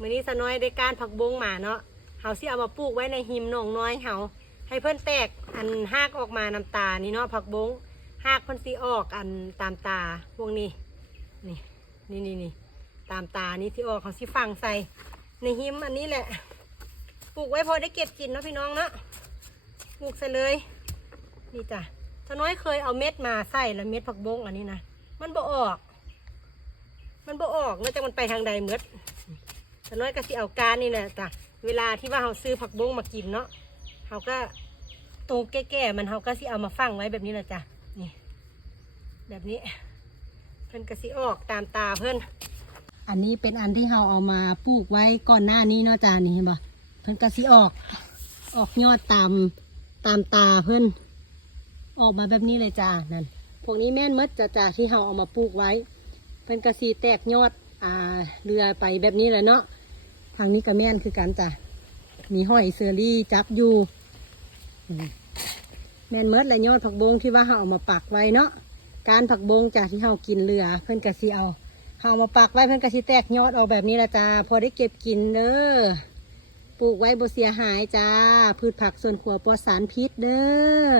มื้อนี้สะน้อยได้การผักบงมาเนาะเฮาสิเอามาปลูกไว้ในหิมหนองน้อยเฮาให้เพิ่นแตกอันหากออกมาน้ำตานี่เนาะผักบงหากเพิ่นสิออกอันตามตาพวกนี้นี่ตามตานี่ที่ออกเขาสิฝังใส่ในหิมอันนี้แหละปลูกไว้พอได้เก็บกินเนาะพี่น้องเนาะปลูกใส่เลยนี่จ้ะสะน้อยเคยเอาเม็ดมาใส่แล้วเม็ดผักบงอันนี้นะมันบ่ออกแล้วจะมันไปทางใดเมื่อสะน้อยก็สิเอาการนี่แหละจ้ะเวลาที่ว่าเราซื้อผักบงมากินเนาะเขาก็โตแก่ๆมันเขาก็สิเอามาฝังไว้แบบนี้แหละจ้ะนี่แบบนี้เพิ่นก็สิออกตามตาเพิ่นอันนี้เป็นอันที่เราเอามาปลูกไว้ก่อนหน้านี้เนาะจ้ะนี่เห็นปะเพิ่นก็สิออกยอดตามตาเพิ่นออกมาแบบนี้เลยจ้ะนั่นพวกนี้แม่นมดจ้ะที่เราเอามาปลูกไว้เพิ่นก็สิแตกยอดเรือไปแบบนี้แหละเนาะทางนี้ก็แม่นคือกันจ้ะมีห้อยเซอรี่จับอยู่แม่นมดและยอดผักบงที่ว่าเราเอามาปักไว้เนาะการผักบงจ้ะที่เรากินเรือเพิ่นก็สิเอามาปักไว้เพิ่นก็สิแตกยอดออกแบบนี้ละจ้าพอได้เก็บกินเด้อปลูกไว้บ่เสียหายจ้าพืชผักสวนครัวปลอดสารพิษเด้อ